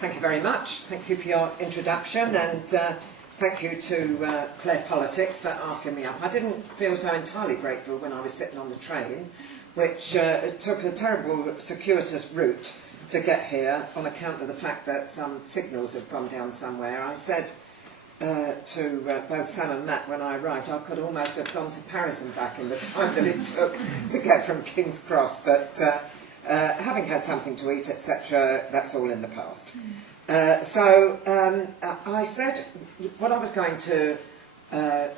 Thank you very much. Thank you for your introduction, and thank you to Clare Politics for asking me up. I didn't feel so entirely grateful when I was sitting on the train, which took a terrible circuitous route to get here on account of the fact that some signals had gone down somewhere. I said to both Sam and Matt when I arrived, I could almost have gone to Paris and back in the time that it took to get from King's Cross, but having had something to eat, etc., that's all in the past. So I said what I was going to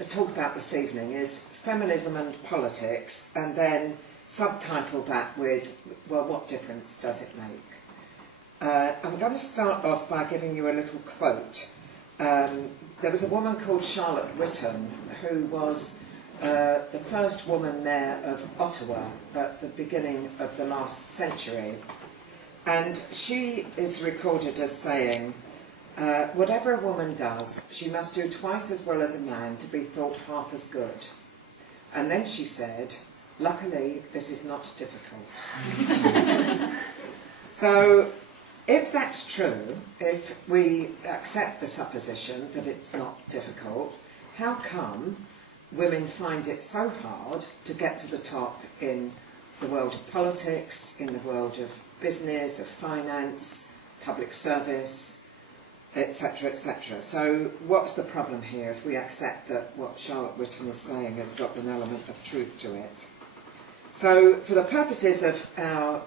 talk about this evening is feminism and politics, and then subtitle that with, well, what difference does it make? I'm going to start off by giving you a little quote. There was a woman called Charlotte Whitton who was the first woman mayor of Ottawa at the beginning of the last century. And she is recorded as saying, whatever a woman does, she must do twice as well as a man to be thought half as good. And then she said, luckily, this is not difficult. So, if that's true, if we accept the supposition that it's not difficult, how come women find it so hard to get to the top in the world of politics, in the world of business, of finance, public service, etc., etc.? So what's the problem here if we accept that what Charlotte Whitton is saying has got an element of truth to it? So for the purposes of our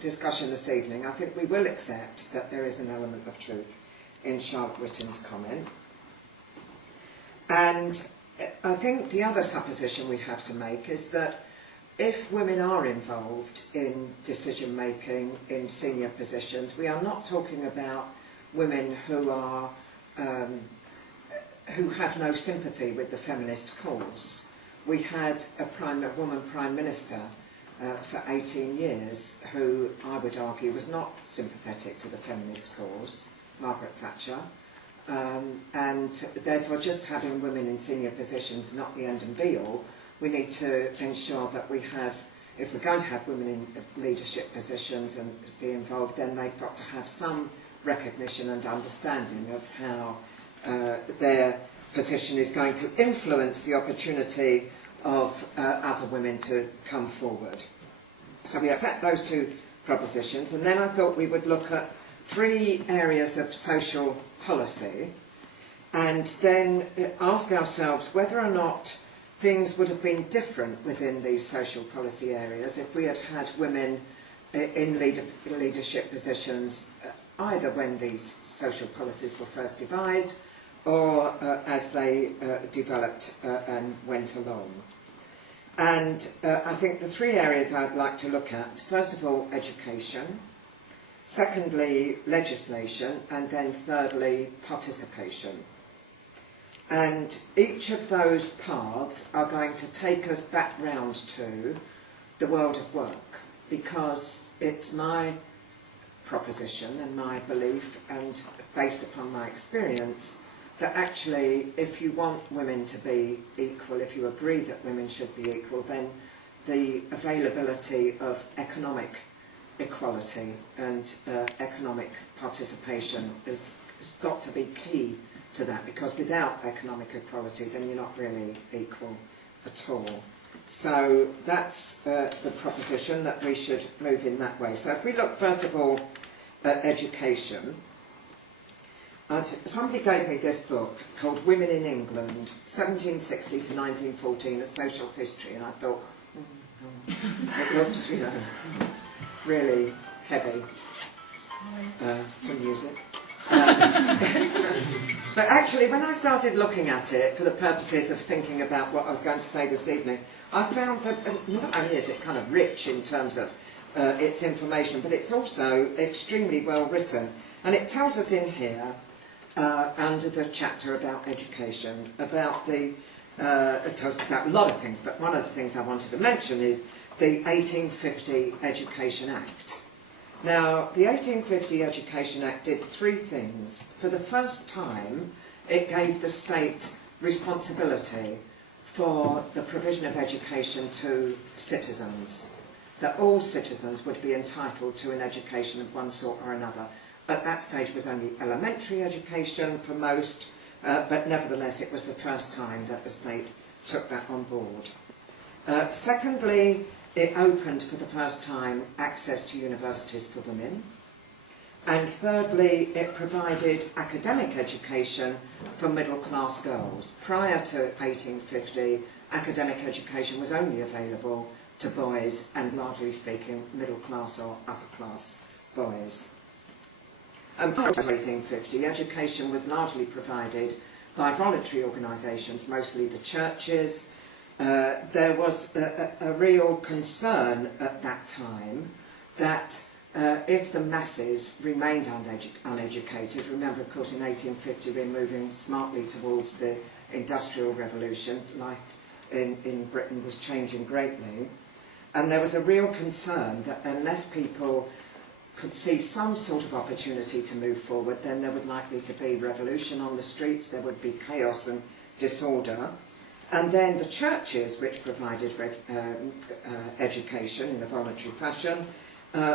discussion this evening, I think we will accept that there is an element of truth in Charlotte Whitton's comment. And I think the other supposition we have to make is that if women are involved in decision-making in senior positions, we are not talking about women who are who have no sympathy with the feminist cause. We had a woman Prime Minister for 18 years who, I would argue, was not sympathetic to the feminist cause, Margaret Thatcher. And therefore just having women in senior positions is not the end and be all. We need to ensure that we have, if we're going to have women in leadership positions and be involved, then they've got to have some recognition and understanding of how their position is going to influence the opportunity of other women to come forward. So we accept those two propositions, and then I thought we would look at three areas of social policy and then ask ourselves whether or not things would have been different within these social policy areas if we had had women in leadership positions either when these social policies were first devised or as they developed and went along. And I think the three areas I'd like to look at, first of all, education, secondly, legislation, and then thirdly, participation. And each of those paths are going to take us back round to the world of work, because it's my proposition and my belief, and based upon my experience, that actually if you want women to be equal, if you agree that women should be equal, then the availability of economic equality and economic participation has got to be key to that, because without economic equality then you're not really equal at all. So that's the proposition, that we should move in that way. So if we look first of all at education, somebody gave me this book called Women in England, 1760 to 1914, A Social History, and I thought, it looks, you know, really heavy to music. But actually, when I started looking at it for the purposes of thinking about what I was going to say this evening, I found that not only is it kind of rich in terms of its information, but it's also extremely well written. And it tells us in here, under the chapter about education, about it tells us about a lot of things, but one of the things I wanted to mention is the 1850 Education Act. Now, the 1850 Education Act did three things. For the first time, it gave the state responsibility for the provision of education to citizens, that all citizens would be entitled to an education of one sort or another, at that stage was only elementary education for most, but nevertheless it was the first time that the state took that on board. Secondly, it opened for the first time access to universities for women. And thirdly, it provided academic education for middle-class girls. Prior to 1850, academic education was only available to boys, and largely speaking, middle-class or upper-class boys. And prior to 1850, education was largely provided by voluntary organisations, mostly the churches. There was a real concern at that time that if the masses remained uneducated, remember of course in 1850 we're moving smartly towards the Industrial Revolution, life in Britain was changing greatly, and there was a real concern that unless people could see some sort of opportunity to move forward, then there would likely to be revolution on the streets, there would be chaos and disorder. And then the churches, which provided education in a voluntary fashion,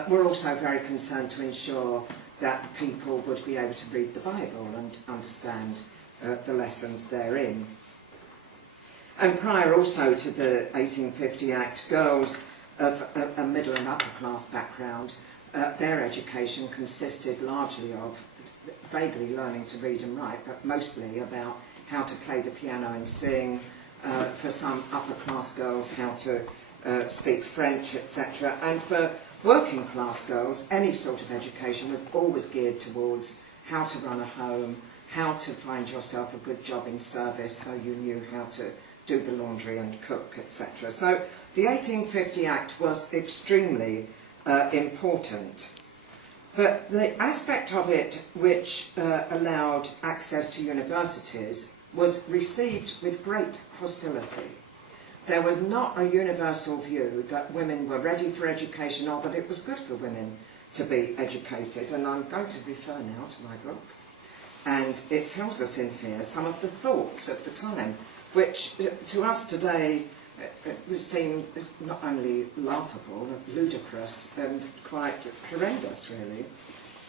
were also very concerned to ensure that people would be able to read the Bible and understand the lessons therein. And prior also to the 1850 Act, girls of a middle and upper class background, their education consisted largely of vaguely learning to read and write, but mostly about how to play the piano and sing, for some upper class girls how to speak French, etc. And for working class girls, any sort of education was always geared towards how to run a home, how to find yourself a good job in service so you knew how to do the laundry and cook, etc. So the 1850 Act was extremely important. But the aspect of it which allowed access to universities was received with great hostility. There was not a universal view that women were ready for education or that it was good for women to be educated. And I'm going to refer now to my book. And it tells us in here some of the thoughts of the time, which to us today seem not only laughable, ludicrous and quite horrendous, really.